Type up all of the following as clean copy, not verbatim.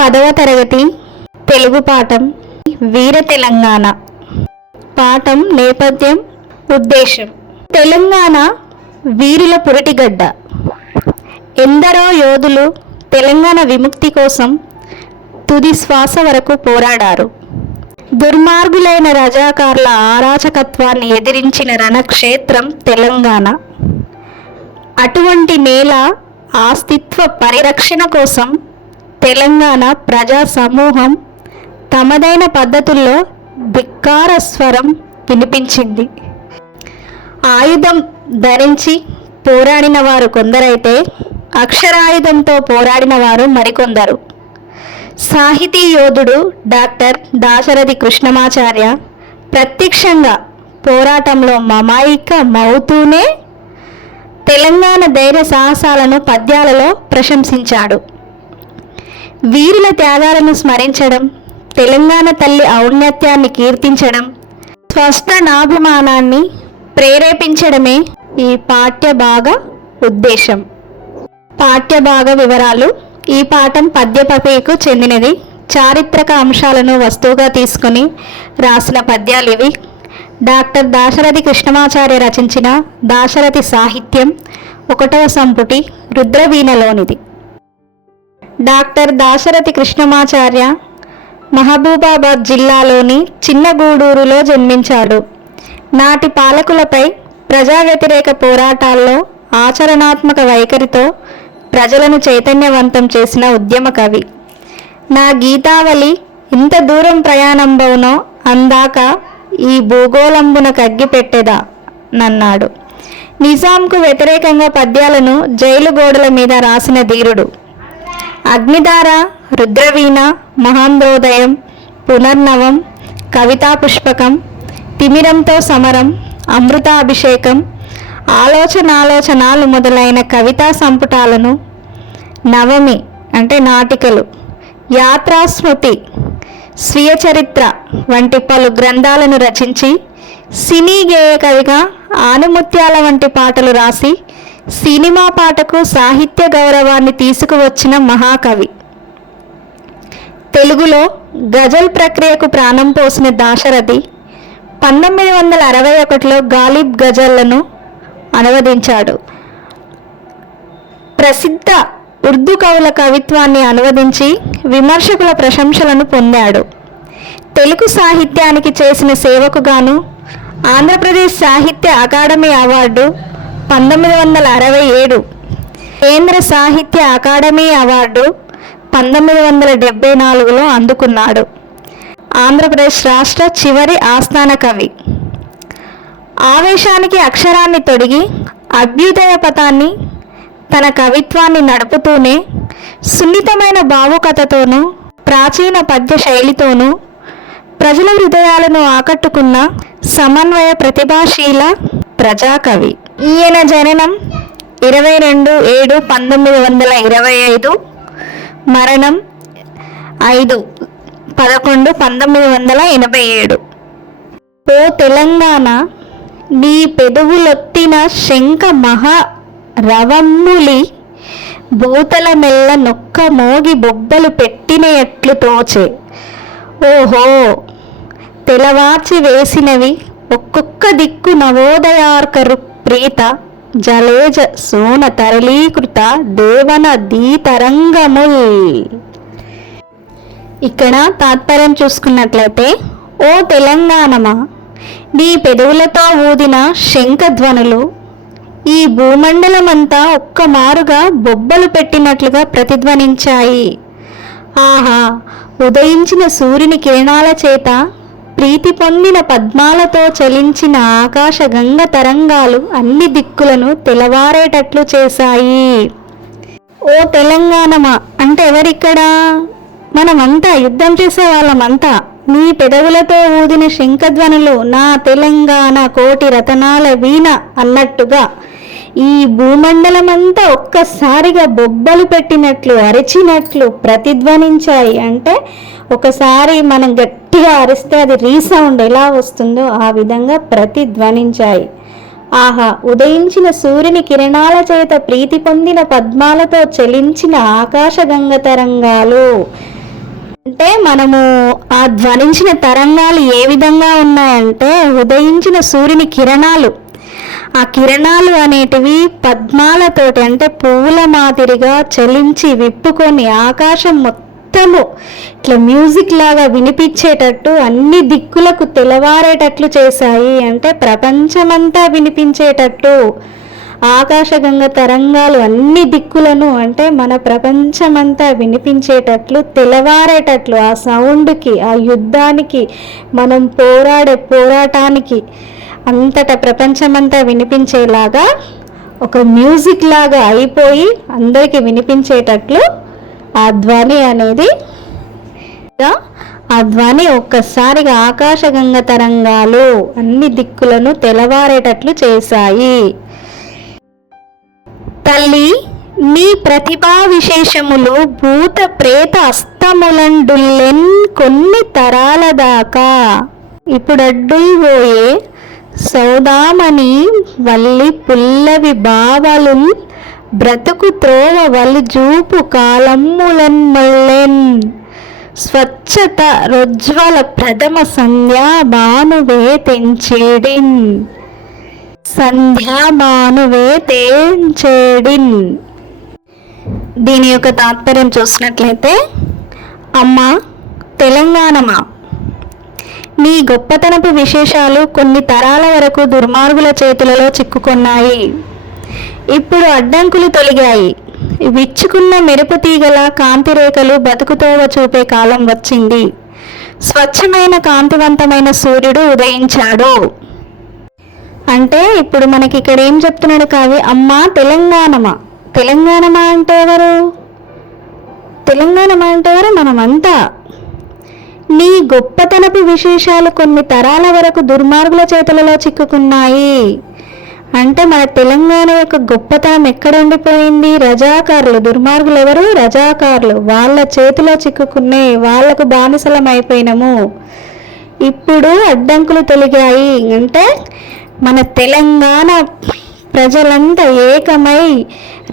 10వ తరగతి తెలుగు పాఠం వీర తెలంగాణ. పాఠం నేపథ్యం, ఉద్దేశం. తెలంగాణ వీరుల పురిటిగడ్డ. ఎందరో యోధులు తెలంగాణ విముక్తి కోసం తుది శ్వాస వరకు పోరాడారు. దుర్మార్గులైన రజాకార్ల అరాచకత్వాన్ని ఎదిరించిన రణక్షేత్రం తెలంగాణ. అటువంటి నేల అస్తిత్వ పరిరక్షణ కోసం తెలంగాణ ప్రజా సమూహం తమదైన పద్ధతుల్లో ధిక్కార స్వరం వినిపించింది. ఆయుధం ధరించి పోరాడిన వారు కొందరైతే అక్షరాయుధంతో పోరాడిన వారు మరికొందరు. సాహితీ యోధుడు డాక్టర్ దాశరథి కృష్ణమాచార్య ప్రత్యక్షంగా పోరాటంలో మమాయికమవుతూనే తెలంగాణ ధైర్య సాహసాలను పద్యాలలో ప్రశంసించాడు. వీరుల త్యాగాలను స్మరించడం, తెలంగాణ తల్లి ఔన్నత్యాన్ని కీర్తించడం, స్వస్థనాభిమానాన్ని ప్రేరేపించడమే ఈ పాఠ్యభాగ ఉద్దేశం. పాఠ్యభాగ వివరాలు. ఈ పాఠం పద్య ప్రక్రియకు చెందినది. చారిత్రక అంశాలను వస్తువుగా తీసుకుని రాసిన పద్యాలు ఇవి. డాక్టర్ దాశరథి కృష్ణమాచార్య రచించిన దాశరథి సాహిత్యం 1వ సంపుటి రుద్రవీణలోనిది. డాక్టర్ దాశరథి కృష్ణమాచార్య మహబూబాబాద్ జిల్లాలోని చిన్నగూడూరులో జన్మించాడు. నాటి పాలకులపై ప్రజా వ్యతిరేక పోరాటాల్లో ఆచరణాత్మక వైఖరితో ప్రజలను చైతన్యవంతం చేసిన ఉద్యమ కవి. నా గీతావళి ఇంత దూరం ప్రయాణంబవునో అందాక ఈ భూగోళంబున కగ్గిపెట్టెదా నన్నాడు. నిజాంకు వ్యతిరేకంగా పద్యాలను జైలు గోడల మీద రాసిన ధీరుడు. అగ్నిధార, రుద్రవీణ, మహాంధ్రోదయం, పునర్నవం, కవితా పుష్పకం, తిమిరంతో సమరం, అమృతాభిషేకం, ఆలోచనాలు మొదలైన కవితా సంపుటాలను, నవమి అంటే నాటికలు, యాత్రాస్మృతి, స్వీయ చరిత్ర వంటి పలు గ్రంథాలను రచించి సినీ గేయ కవిగా ఆనుముత్యాల వంటి పాటలు రాసి సినిమా పాటకు సాహిత్య గౌరవాన్ని తీసుకువచ్చిన మహాకవి. తెలుగులో గజల్ ప్రక్రియకు ప్రాణం పోసిన దాశరథి 1961లో గాలిబ్ గజల్లను అనువదించాడు. ప్రసిద్ధ ఉర్దూ కవుల కవిత్వాన్ని అనువదించి విమర్శకుల ప్రశంసలను పొందాడు. తెలుగు సాహిత్యానికి చేసిన సేవకు గాను ఆంధ్రప్రదేశ్ సాహిత్య అకాడమీ అవార్డు 1967, కేంద్ర సాహిత్య అకాడమీ అవార్డు 1974లో అందుకున్నాడు. ఆంధ్రప్రదేశ్ రాష్ట్ర చివరి ఆస్థాన కవి. ఆవేశానికి అక్షరాన్ని తొడిగి అభ్యుదయ పథాన్ని తన కవిత్వాన్ని నడుపుతూనే సున్నితమైన భావుకథతోనూ ప్రాచీన పద్య శైలితోనూ ప్రజల హృదయాలను ఆకట్టుకున్న సమన్వయ ప్రతిభాశీల ప్రజాకవి. ఈయన జననం 22/7/1925, మరణం 5/11/1987. ఓ తెలంగాణ, నీ పెదవులొత్తిన శంఖ మహా రవమ్ములి భూతల మెల్ల నొక్క మోగి బొబ్బలు పెట్టినట్లు తోచే. ఓహో, తెలవార్చి వేసినవి ఒక్కొక్క దిక్కు నవోదయార్కరు ప్రీత జలేజ సోన తరళీకృత దేవన దీతరంగముల్. ఇక్కడ తాత్పర్యం చూసుకున్నట్లయితే, ఓ తెలంగాణమా, నీ పెదవులతో ఊదిన శంఖధ్వనులు ఈ భూమండలమంతా ఒక్కమారుగా బొబ్బలు పెట్టినట్లుగా ప్రతిధ్వనించాయి. ఆహా, ఉదయించిన సూర్యుని కిరణాల చేత ప్రీతి పొందిన పద్మాలతో చలించిన ఆకాశ గంగ తరంగాలు అన్ని దిక్కులను తెలవారేటట్లు చేశాయి. ఓ తెలంగాణమా అంటే ఎవరిక్కడ? మనమంతా యుద్ధం చేసే వాళ్ళమంతా. నీ పెదవులతో ఊదిన శంఖధ్వనులు నా తెలంగాణ కోటి రతనాల వీణ అన్నట్టుగా ఈ భూమండలమంతా ఒక్కసారిగా బొబ్బలు పెట్టినట్లు అరిచినట్లు ప్రతిధ్వనించాయి. అంటే ఒకసారి మనం గట్టిగా అరిస్తే అది రీసౌండ్ ఎలా వస్తుందో ఆ విధంగా ప్రతిధ్వనించాయి. ఆహా, ఉదయించిన సూర్యుని కిరణాల చేత ప్రీతి పొందిన పద్మాలతో చలించిన ఆకాశగంగ తరంగాలు అంటే మనము ఆ ధ్వనించిన తరంగాలు ఏ విధంగా ఉన్నాయంటే ఉదయించిన సూర్యుని కిరణాలు. ఆ కిరణాలు అనేటివి పద్మాలతోటి అంటే పువ్వుల మాదిరిగా చలించి విప్పుకొని ఆకాశం మొత్తము ఇట్లా మ్యూజిక్ లాగా వినిపించేటట్టు అన్ని దిక్కులకు తెలవారేటట్లు చేశాయి. అంటే ప్రపంచమంతా వినిపించేటట్టు ఆకాశగంగ తరంగాలు అన్ని దిక్కులను అంటే మన ప్రపంచమంతా వినిపించేటట్లు తెలవారేటట్లు ఆ సౌండ్కి, ఆ యుద్ధానికి, మనం పోరాటానికి అంతటా ప్రపంచమంతా వినిపించేలాగా ఒక మ్యూజిక్ లాగా అయిపోయి అందరికీ వినిపించేటట్లు ఆ ధ్వని అనేది, ఆ ధ్వని ఒక్కసారిగా ఆకాశగంగ తరంగాలు అన్ని దిక్కులను తెలవారేటట్లు చేశాయి. తల్లి, నీ ప్రతిభా విశేషములు భూత ప్రేత అస్తములండుల్లెన్ కొన్ని తరాల దాకా. ఇప్పుడడ్డుల్బోయే సౌదామణి వల్లి పుల్లవి బావలుల్ బ్రతుకు త్రోవ వలి జూపు కాలమ్ములన్ మల్లెన్. స్వచ్ఛత రొజ్వల ప్రథమ సంధ్యా భానువే తెంచేడిన్. సంధ్యాభానువే తేంచేడిన్. దీని యొక్క తాత్పర్యం చూసినట్లయితే, అమ్మ తెలంగాణమా, నీ గొప్పతనపు విశేషాలు కొన్ని తరాల వరకు దుర్మార్గుల చేతులలో చిక్కుకున్నాయి. ఇప్పుడు అడ్డంకులు తొలగాయి. విచ్చుకున్న మెరుపు తీగల కాంతి రేఖలు బతుకుతోవ చూపే కాలం వచ్చింది. స్వచ్ఛమైన కాంతివంతమైన సూర్యుడు ఉదయించాడు. అంటే ఇప్పుడు మనకి ఇక్కడ ఏం చెప్తున్నాడు కవి? అమ్మ తెలంగాణమా. తెలంగాణమా అంటే ఎవరు? తెలంగాణమా అంటే ఎవరు? మనమంతా. నీ గొప్పతనపు విశేషాలు కొన్ని తరాల వరకు దుర్మార్గుల చేతులలో చిక్కుకున్నాయి. అంటే మన తెలంగాణ యొక్క గొప్పతనం ఎక్కడ ఉండిపోయింది? రజాకారులు. దుర్మార్గులు ఎవరు? రజాకారులు. వాళ్ళ చేతిలో చిక్కుకునే, వాళ్లకు బానిసలం అయిపోయినాము. ఇప్పుడు అడ్డంకులు తొలగాయి. అంటే మన తెలంగాణ ప్రజలంతా ఏకమై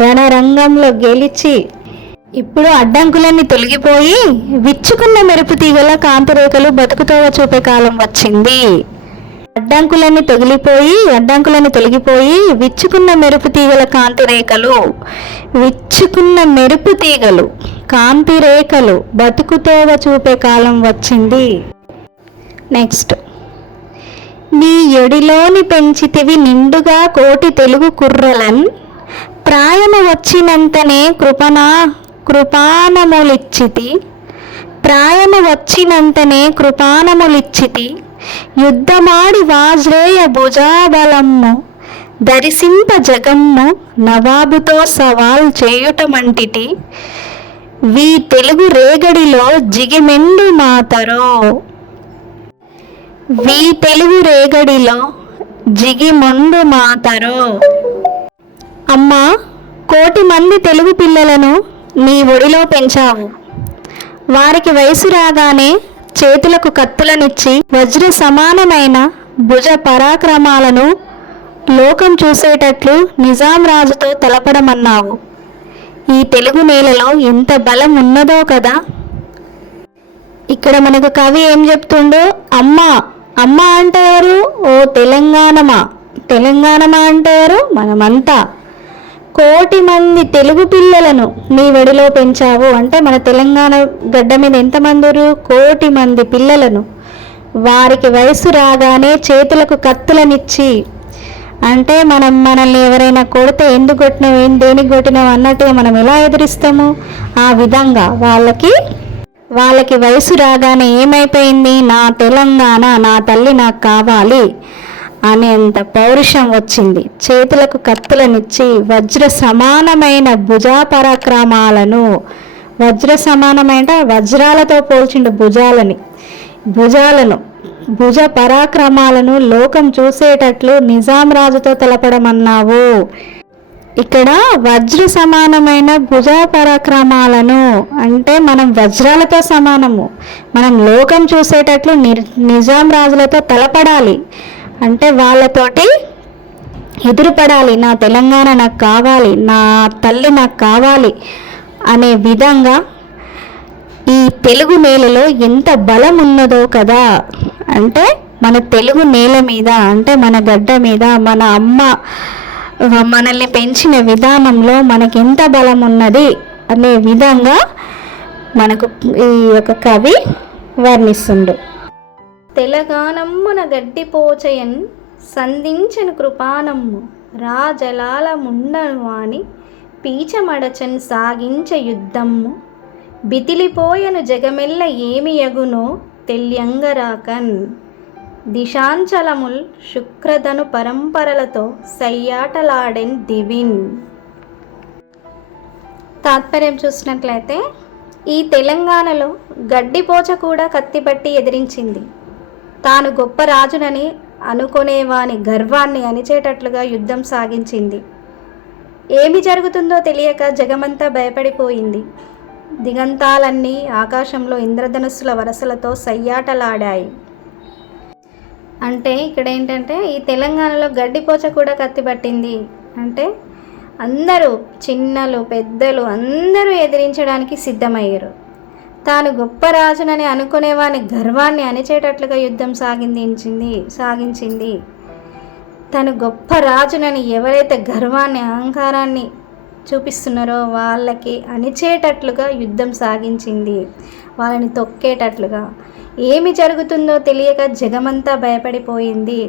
రణరంగంలో గెలిచి ఇప్పుడు అడ్డంకులన్నీ తొలగిపోయి విచ్చుకున్న మెరుపు తీగల కాంతిరేఖలు బతుకుతోవ చూపే కాలం వచ్చింది. అడ్డంకులన్నీ తొలగిపోయి విచ్చుకున్న మెరుపు తీగల కాంతిరేఖలు, విచ్చుకున్న మెరుపు తీగలు కాంతిరేఖలు బతుకుతోవ చూపే కాలం వచ్చింది. నెక్స్ట్, నీ ఎడిలోని పెంచితివి నిండుగా కోటి తెలుగు కుర్రలన్. ప్రాయము వచ్చినంతనే కృపానములిచ్చితి. యుద్ధమాడి వాజ్రేయ భుజాబలమ్ము దరిసింప జగమ్ము నవాబుతో సవాల్ చేయుటమంటిటి. వీ తెలుగు రేగడిలో జిగిమెండు మాతరో. వీ తెలుగు రేగడిలో జిగిమొండు మాతరో. అమ్మా, కోటి మంది తెలుగు పిల్లలను నీ ఒడిలో పెంచావు. వారికి వయసు రాగానే చేతులకు కత్తులనిచ్చి వజ్ర సమానమైన భుజ పరాక్రమాలను లోకం చూసేటట్లు నిజాం రాజుతో తలపడమన్నావు. ఈ తెలుగు నేలలో ఎంత బలం ఉన్నదో కదా. ఇక్కడ మనకు కవి ఏం చెప్తుండో, అమ్మ అమ్మ అంటే ఎవరు? ఓ తెలంగాణమా. తెలంగాణమా అంటే ఎవరు? మనమంతా. కోటి మంది తెలుగు పిల్లలను నీ ఒడిలో పెంచావు. అంటే మన తెలంగాణ గడ్డ మీద ఎంతమంది? కోటి మంది పిల్లలను. వారికి వయసు రాగానే చేతులకు కత్తులనిచ్చి, అంటే మనల్ని ఎవరైనా కొడితే ఎందుకు కొట్టినావు, దేనికి కొట్టినావు అన్నట్టుగా మనం ఎలా ఎదురిస్తాము, ఆ విధంగా వాళ్ళకి వయసు రాగానే ఏమైపోయింది? నా తెలంగాణ, నా తల్లి నాకు కావాలి అనేంత పౌరుషం వచ్చింది. చేతులకు కత్తులనిచ్చి వజ్ర సమానమైన భుజా పరాక్రమాలను, వజ్ర సమానమైన వజ్రాలతో పోల్చిండు భుజాలను, భుజ పరాక్రమాలను లోకం చూసేటట్లు నిజాం రాజుతో తెలపడమన్నావు. ఇక్కడ వజ్ర సమానమైన భుజ పరాక్రమాలను అంటే మనం వజ్రాలతో సమానము. మనం లోకం చూసేటట్లు నిజాం రాజులతో తలపడాలి. అంటే వాళ్ళతోటి ఎదురుపడాలి. నా తెలంగాణ నాకు కావాలి, నా తల్లి నాకు కావాలి అనే విధంగా ఈ తెలుగు నేలలో ఎంత బలం ఉన్నదో కదా. అంటే మన తెలుగు నేల మీద, అంటే మన గడ్డ మీద, మన అమ్మ మనల్ని పెంచిన విధానంలో మనకి ఎంత బలం ఉన్నది అనే విధంగా మనకు ఈ యొక్క కవి వర్ణిస్తుండు. తెలంగాణమ్మున గడ్డిపోచయన్ సంధించను కృపానమ్ము రాజలాల ముండను వాని పీచమడచన్ సాగించ యుద్ధమ్ము బితిలిపోయను జగమెల్ల ఏమి యగునో తెలియంగరాకన్ దిశాంచలముల్ శుక్రధను పరంపరలతో సయ్యాటలాడెన్ దివిన్. తాత్పర్యం చూసినట్లయితే, ఈ తెలంగాణలో గడ్డిపోచ కూడా కత్తిపట్టి ఎదిరించింది. తాను గొప్ప రాజునని అనుకునేవాని గర్వాన్ని అణిచేటట్లుగా యుద్ధం సాగించింది. ఏమి జరుగుతుందో తెలియక జగమంతా భయపడిపోయింది. దిగంతాలన్నీ ఆకాశంలో ఇంద్రధనుస్సుల వరసలతో సయ్యాటలాడాయి. అంటే ఇక్కడ ఏంటంటే, ఈ తెలంగాణలో గడ్డిపోచ కూడా కత్తిపట్టింది అంటే అందరూ, చిన్నలు పెద్దలు అందరూ ఎదిరించడానికి సిద్ధమయ్యారు. తాను గొప్ప రాజునని అనుకునేవాని గర్వాన్ని అణిచేటట్లుగా యుద్ధం సాగించింది. తను గొప్ప రాజునని ఎవరైతే గర్వాన్ని, అహంకారాన్ని చూపిస్తున్నారో వాళ్ళకి అణిచేటట్లుగా యుద్ధం సాగించింది, వాళ్ళని తొక్కేటట్లుగా. ఏమి జరుగుతుందో తెలియక జగమంతా భయపడిపోయింది.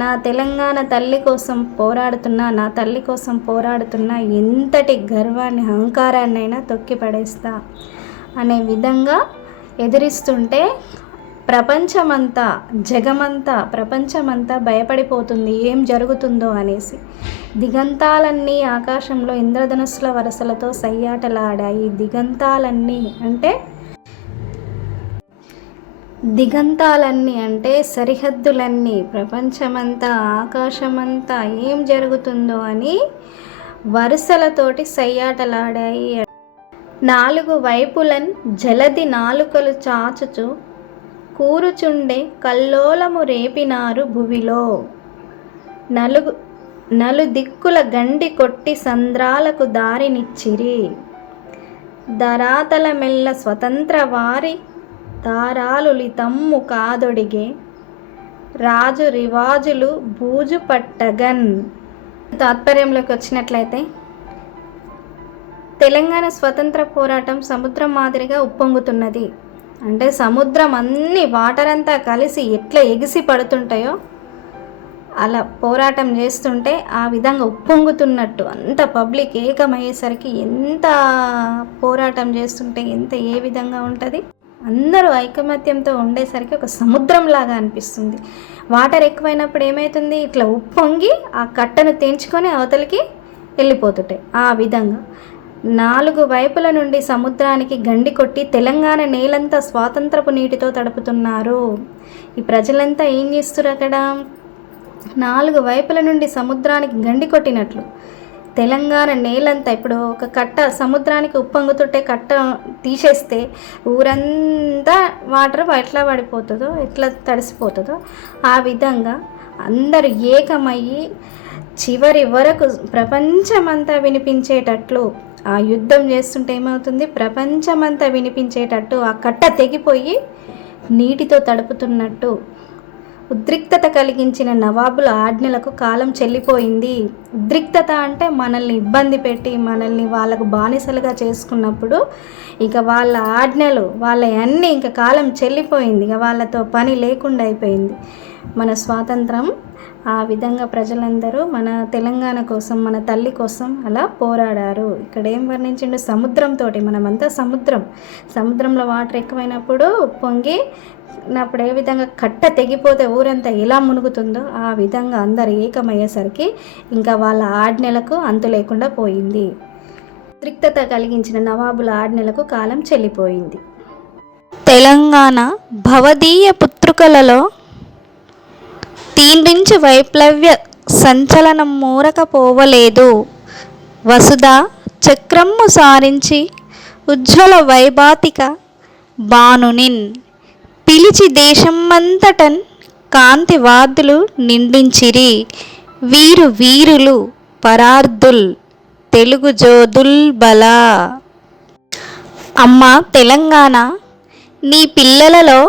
నా తెలంగాణ తల్లి కోసం పోరాడుతున్నా ఎంతటి గర్వాన్ని, అహంకారాన్నైనా తొక్కి పడేస్తా అనే విధంగా ఎదిరిస్తుంటే ప్రపంచమంతా భయపడిపోతుంది ఏం జరుగుతుందో అనేసి. దిగంతాలన్నీ ఆకాశంలో ఇంద్రధనుస్సుల వరసలతో సయ్యాటలాడాయి. దిగంతాలన్నీ అంటే సరిహద్దులన్నీ, ప్రపంచమంతా, ఆకాశమంతా ఏం జరుగుతుందో అని వరుసలతోటి సయ్యాటలాడాయి. 4 వైపులన్ జలది నాలుకలు చాచుచు కూరుచుండే కల్లోలము రేపినారు భువిలో నలుదిక్కుల గండి కొట్టి సంద్రాలకు దారినిచ్చిరి ధరాతల మెల్ల స్వతంత్ర వారి దారాలులి తమ్ము కాదొడిగే రాజు రివాజులు బూజు పట్టగన్. తాత్పర్యంలోకి వచ్చినట్లయితే, తెలంగాణ స్వతంత్ర పోరాటం సముద్రం మాదిరిగా ఉప్పొంగుతున్నది. అంటే సముద్రం అన్ని వాటర్ అంతా కలిసి ఎట్లా ఎగిసి పడుతుంటాయో అలా పోరాటం చేస్తుంటే ఆ విధంగా ఉప్పొంగుతున్నట్టు అంత పబ్లిక్ ఏకమయ్యేసరికి ఎంత పోరాటం చేస్తుంటే ఏ విధంగా ఉంటుంది. అందరూ ఐకమత్యంతో ఉండేసరికి ఒక సముద్రం లాగా అనిపిస్తుంది. వాటర్ ఎక్కువైనప్పుడు ఏమవుతుంది, ఇట్లా ఉప్పొంగి ఆ కట్టను తెంచుకొని అవతలికి వెళ్ళిపోతుంటాయి. ఆ విధంగా 4 వైపుల నుండి సముద్రానికి గండి కొట్టి తెలంగాణ నేలంతా స్వాతంత్రపు నీటితో తడుపుతున్నారు. ఈ ప్రజలంతా ఏం చేస్తున్నారు అక్కడ, 4 వైపుల నుండి సముద్రానికి గండి కొట్టినట్లు తెలంగాణ నేలంతా. ఇప్పుడు ఒక కట్ట సముద్రానికి ఉప్పొంగుతుంటే కట్ట తీసేస్తే ఊరంతా వాటర్ ఎట్లా పడిపోతుందో, ఎట్లా తడిసిపోతుందో ఆ విధంగా అందరూ ఏకమయ్యి చివరి వరకు ప్రపంచమంతా వినిపించేటట్లు ఆ యుద్ధం చేస్తుంటే ఏమవుతుంది, ప్రపంచమంతా వినిపించేటట్టు ఆ కట్ట తెగిపోయి నీటితో తడుపుతున్నట్టు ఉద్రిక్తత కలిగించిన నవాబుల ఆజ్ఞలకు కాలం చెల్లిపోయింది. ఉద్రిక్తత అంటే మనల్ని ఇబ్బంది పెట్టి మనల్ని వాళ్ళకు బానిసలుగా చేసుకున్నప్పుడు ఇక వాళ్ళ ఆజ్ఞలు వాళ్ళ ఇంకా కాలం చెల్లిపోయింది, ఇక వాళ్ళతో పని లేకుండా అయిపోయింది. మన స్వాతంత్రం ఆ విధంగా ప్రజలందరూ మన తెలంగాణ కోసం, మన తల్లి కోసం అలా పోరాడారు. ఇక్కడ ఏం వర్ణించిండు, సముద్రంతో, మనమంతా సముద్రంలో వాటర్ ఎక్కువైనప్పుడు పొంగినప్పుడు ఏ విధంగా కట్ట తెగిపోతే ఊరంతా ఎలా మునుగుతుందో ఆ విధంగా అందరు ఏకమయ్యేసరికి ఇంకా వాళ్ళ ఆజ్ఞలకు అంతు లేకుండా పోయింది. ఉద్రిక్తత కలిగించిన నవాబుల ఆజ్ఞలకు కాలం చెల్లిపోయింది. తెలంగాణ భవదీయ పుత్రికలలో తీండ్రించి వైప్లవ్య సంచలనం మూరకపోవలేదు. వసుధ చక్రమ్ము సారించి ఉజ్వల వైభాతిక బానునిన్ పిలిచి దేశమంతటన్ కాంతివాదులు నిండించిరి. వీరులు పరార్దుల్ తెలుగు జోదుల్ బల. అమ్మ తెలంగాణ, నీ పిల్లలలో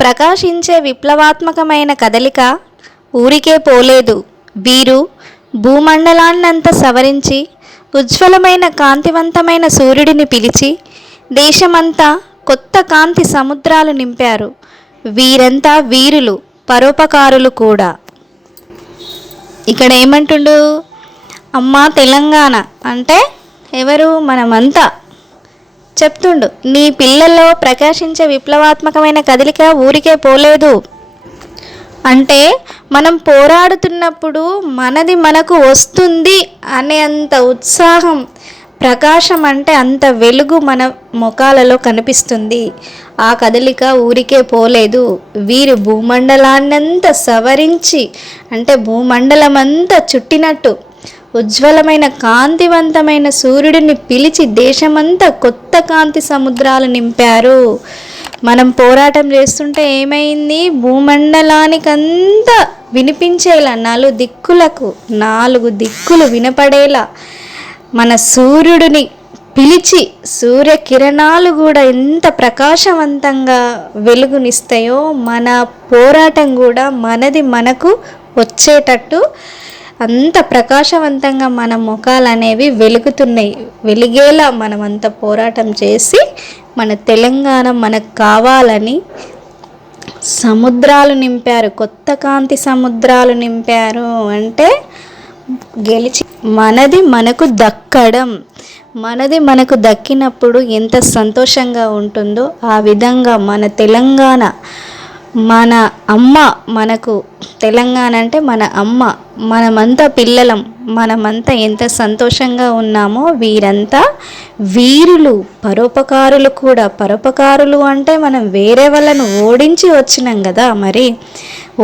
ప్రకాశించే విప్లవాత్మకమైన కదలిక ఊరికే పోలేదు. వీరు భూమండలాన్నంతా సవరించి ఉజ్వలమైన కాంతివంతమైన సూర్యుడిని పిలిచి దేశమంతా కొత్త కాంతి సముద్రాలు నింపారు. వీరంతా వీరులు, పరోపకారులు కూడా. ఇక్కడ ఏమంటుండు? అమ్మ తెలంగాణ అంటే ఎవరు? మనమంతా చెప్తుండు. నీ పిల్లల్లో ప్రకాశించే విప్లవాత్మకమైన కదలిక ఊరికే పోలేదు అంటే మనం పోరాడుతున్నప్పుడు మనది మనకు వస్తుంది అనే అంత ఉత్సాహం, ప్రకాశం, అంటే అంత వెలుగు మన ముఖాలలో కనిపిస్తుంది. ఆ కదలిక ఊరికే పోలేదు. వీరు భూమండలాన్నంతా సవరించి, అంటే భూమండలం అంతా చుట్టినట్టు ఉజ్వలమైన కాంతివంతమైన సూర్యుడిని పిలిచి దేశమంతా కొత్త కాంతి సముద్రాలు నింపారు. మనం పోరాటం చేస్తుంటే ఏమైంది? భూమండలానికంతా వినిపించేలా, నాలుగు దిక్కులు వినపడేలా మన సూర్యుడిని పిలిచి, సూర్యకిరణాలు కూడా ఎంత ప్రకాశవంతంగా వెలుగునిస్తాయో మన పోరాటం కూడా మనది మనకు వచ్చేటట్టు అంత ప్రకాశవంతంగా మన ముఖాలు అనేవి వెలుగుతున్నాయి. వెలిగేలా మనమంత పోరాటం చేసి మన తెలంగాణ మనకు కావాలని సముద్రాలు నింపారు, కొత్త కాంతి సముద్రాలు నింపారు. అంటే గెలిచి మనది మనకు దక్కడం, మనది మనకు దక్కినప్పుడు ఎంత సంతోషంగా ఉంటుందో ఆ విధంగా మన తెలంగాణ, మన అమ్మ, మనకు తెలంగాణ అంటే మన అమ్మ, మనమంతా పిల్లలం, మనమంతా ఎంత సంతోషంగా ఉన్నామో వీరంతా వీరులు, పరోపకారులు కూడా. పరోపకారులు అంటే మనం వేరే వాళ్ళను ఓడించి వచ్చినాం కదా, మరి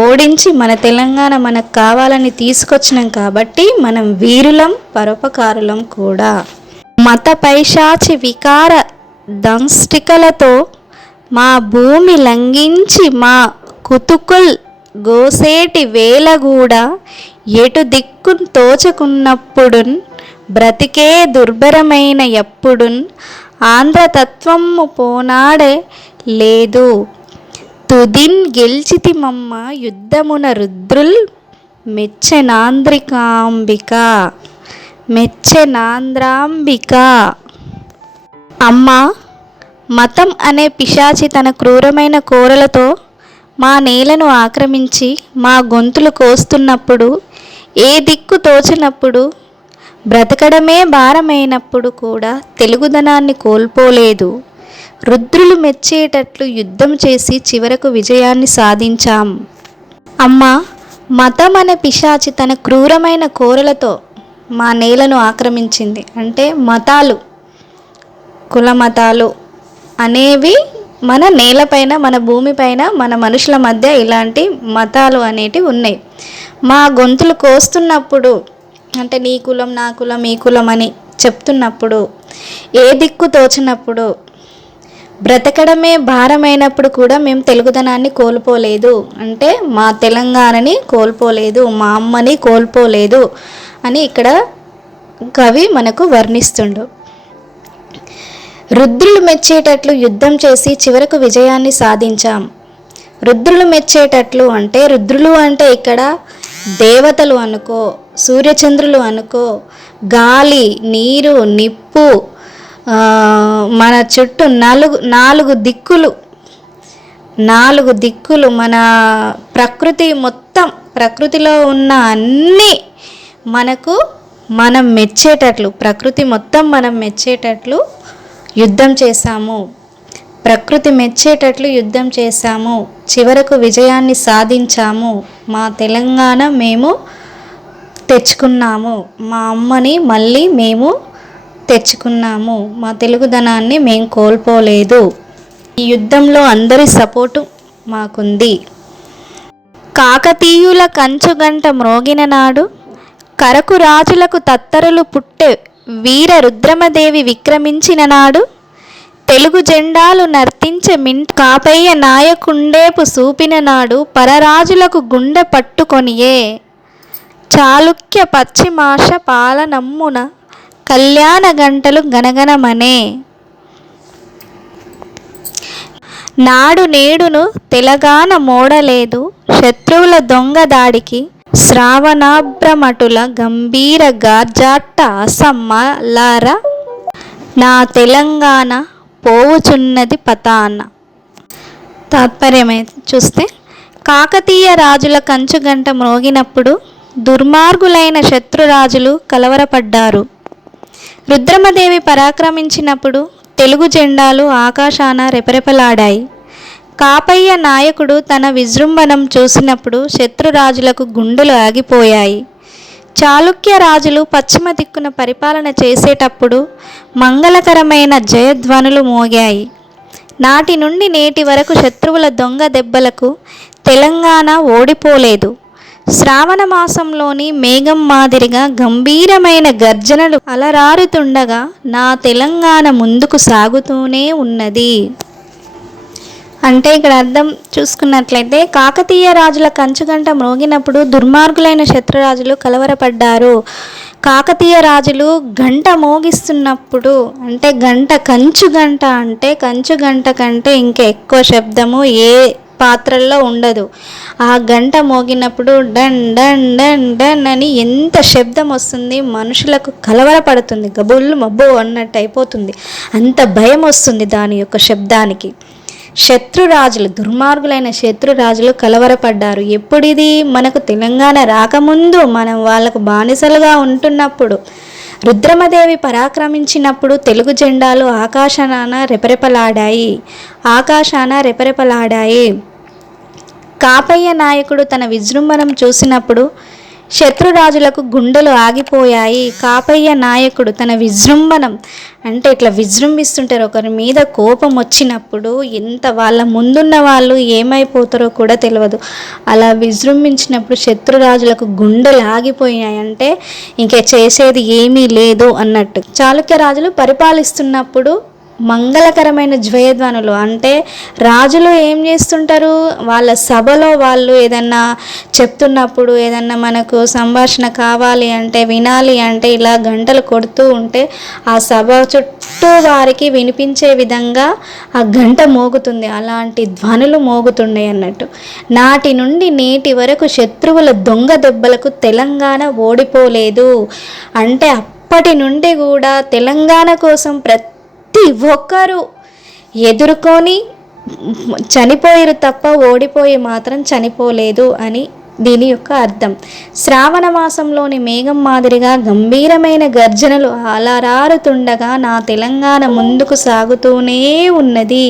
ఓడించి మన తెలంగాణ మనకు కావాలని తీసుకొచ్చినాం కాబట్టి మనం వీరులం, పరోపకారులం కూడా. మత పైశాచి వికార దంష్టికలతో మా భూమి లంఘించి మా కుతుకుల్ గోసేటి వేలగూడ ఎటు దిక్కు తోచకున్నప్పుడున్ బ్రతికే దుర్భరమైన ఎప్పుడున్ ఆంధ్రతత్వము పోనాడే లేదు. తుదిన్ గెల్చితిమమ్మ యుద్ధమున రుద్రుల్ మెచ్చెనాంధ్రాంబిక. అమ్మ, మతం అనే పిశాచి తన క్రూరమైన కోరలతో మా నేలను ఆక్రమించి మా గొంతులు కోస్తున్నప్పుడు, ఏ దిక్కు తోచినప్పుడు, బ్రతకడమే భారమైనప్పుడు కూడా తెలుగుదనాన్ని కోల్పోలేదు. రుద్రులు మెచ్చేటట్లు యుద్ధం చేసి చివరకు విజయాన్ని సాధించాం. అమ్మ, మతం అనే పిశాచి తన క్రూరమైన కోరలతో మా నేలను ఆక్రమించింది. అంటే మతాలు, కుల మతాలు అనేవి మన నేలపైన, మన భూమిపైన, మన మనుషుల మధ్య ఇలాంటి మతాలు అనేటివి ఉన్నాయి. మా గొంతులు కోస్తున్నప్పుడు, అంటే నీ కులం నా కులం ఈ కులం అని చెప్తున్నప్పుడు, ఏ దిక్కు తోచినప్పుడు, బ్రతకడమే భారమైనప్పుడు కూడా మేము తెలుగుదనాన్ని కోల్పోలేదు. అంటే మా తెలంగాణని కోల్పోలేదు, మా అమ్మని కోల్పోలేదు అని ఇక్కడ కవి మనకు వర్ణిస్తుండు. రుద్రులు మెచ్చేటట్లు యుద్ధం చేసి చివరకు విజయాన్ని సాధించాం. రుద్రులు మెచ్చేటట్లు అంటే, రుద్రులు అంటే ఇక్కడ దేవతలు అనుకో, సూర్యచంద్రులు అనుకో, గాలి, నీరు, నిప్పు, మన చుట్టూ నాలుగు దిక్కులు మన ప్రకృతి మొత్తం, ప్రకృతిలో ఉన్న అన్నీ మనకు మనం మెచ్చేటట్లు, ప్రకృతి మొత్తం మనం మెచ్చేటట్లు యుద్ధం చేశాము. ప్రకృతి మెచ్చేటట్లు యుద్ధం చేశాము, చివరకు విజయాన్ని సాధించాము. మా తెలంగాణ మేము తెచ్చుకున్నాము, మా అమ్మని మళ్ళీ మేము తెచ్చుకున్నాము, మా తెలుగుదనాన్ని మేము కోల్పోలేదు. ఈ యుద్ధంలో అందరి సపోర్టు మాకుంది. కాకతీయుల కంచుగంట మ్రోగిన నాడు, కరకు రాజులకు తత్తరులు పుట్టే వీర రుద్రమదేవి విక్రమించిన నాడు, తెలుగు జెండాలు నర్తించే కాపయ్య నాయకుండేపు సూపిన నాడు, పరరాజులకు గుండె పట్టుకొనియే చాళుక్య పశ్చిమాష పాలనమ్మున కళ్యాణ గంటలు గనగనమనే. నాడు నేడును తెలంగాణ మోడలేదు, శత్రువుల దొంగ దాడికి శ్రావణాభ్రమటుల గంభీర గార్జాట అసమ్మలార, నా తెలంగాణ పోవుచున్నది పతాన. తాత్పర్యమే చూస్తే, కాకతీయ రాజుల కంచుగంట మ్రోగినప్పుడు దుర్మార్గులైన శత్రురాజులు కలవరపడ్డారు. రుద్రమదేవి పరాక్రమించినప్పుడు తెలుగు జెండాలు ఆకాశాన రెపరెపలాడాయి. కాపయ్య నాయకుడు తన విజృంభణం చూసినప్పుడు శత్రురాజులకు గుండెలు ఆగిపోయాయి. చాళుక్య రాజులు పశ్చిమ దిక్కున పరిపాలన చేసేటప్పుడు మంగళకరమైన జయధ్వనులు మోగాయి. నాటి నుండి నేటి వరకు శత్రువుల దొంగ దెబ్బలకు తెలంగాణ ఓడిపోలేదు. శ్రావణ మాసంలోని మేఘం మాదిరిగా గంభీరమైన గర్జనలు అలరారుతుండగా నా తెలంగాణ ముందుకు సాగుతూనే ఉన్నది. అంటే ఇక్కడ అర్థం చూసుకున్నట్లయితే, కాకతీయ రాజుల కంచుగంట మ్రోగినప్పుడు దుర్మార్గులైన శత్రురాజులు కలవరపడ్డారు. కాకతీయ రాజులు గంట మోగిస్తున్నప్పుడు, అంటే కంచుగంట అంటే కంచుగంట కంటే ఇంకా ఎక్కువ శబ్దము ఏ పాత్రల్లో ఉండదు. ఆ గంట మోగినప్పుడు డన్ డన్ డన్ డన్ అని ఎంత శబ్దం వస్తుంది, మనుషులకు కలవరపడుతుంది, గబుళ్ళు మబ్బు అన్నట్టు అయిపోతుంది. అంత భయం వస్తుంది దాని యొక్క శబ్దానికి. శత్రురాజులు, దుర్మార్గులైన శత్రురాజులు కలవరపడ్డారు. ఎప్పుడిది? మనకు తెలంగాణ రాకముందు, మనం వాళ్ళకు బానిసలుగా ఉంటున్నప్పుడు. రుద్రమదేవి పరాక్రమించినప్పుడు తెలుగు జెండాలు ఆకాశాన రెపరెపలాడాయి. కాపయ్య నాయకుడు తన విజృంభణం చూసినప్పుడు శత్రురాజులకు గుండెలు ఆగిపోయాయి. కాపయ్య నాయకుడు తన విజృంభణం అంటే ఇట్లా విజృంభిస్తుంటారు. ఒకరి మీద కోపం వచ్చినప్పుడు ఎంత వాళ్ళ ముందున్న వాళ్ళు ఏమైపోతారో కూడా తెలియదు. అలా విజృంభించినప్పుడు శత్రురాజులకు గుండెలు ఆగిపోయాయి, అంటే ఇంకా చేసేది ఏమీ లేదు అన్నట్టు. చాళుక్య రాజులు పరిపాలిస్తున్నప్పుడు మంగళకరమైన జయధ్వనులు, అంటే రాజులు ఏం చేస్తుంటారు, వాళ్ళ సభలో వాళ్ళు ఏదన్నా చెప్తున్నప్పుడు, ఏదన్నా మనకు సంభాషణ కావాలి అంటే, వినాలి అంటే ఇలా గంటలు కొడుతూ ఉంటే ఆ సభ చుట్టూ వారికి వినిపించే విధంగా ఆ గంట మోగుతుంది. అలాంటి ధ్వనులు మోగుతుండే అన్నట్టు. నాటి నుండి నేటి వరకు శత్రువుల దొంగ దెబ్బలకు తెలంగాణ ఓడిపోలేదు. అంటే అప్పటి నుండి కూడా తెలంగాణ కోసం ప్రతి ఒక్కరూ ఎదుర్కొని చనిపోయారు తప్ప ఓడిపోయి మాత్రం చనిపోలేదు అని దీని యొక్క అర్థం. శ్రావణ మాసంలోని మేఘం మాదిరిగా గంభీరమైన గర్జనలు అలరారుతుండగా నా తెలంగాణ ముందుకు సాగుతూనే ఉన్నది.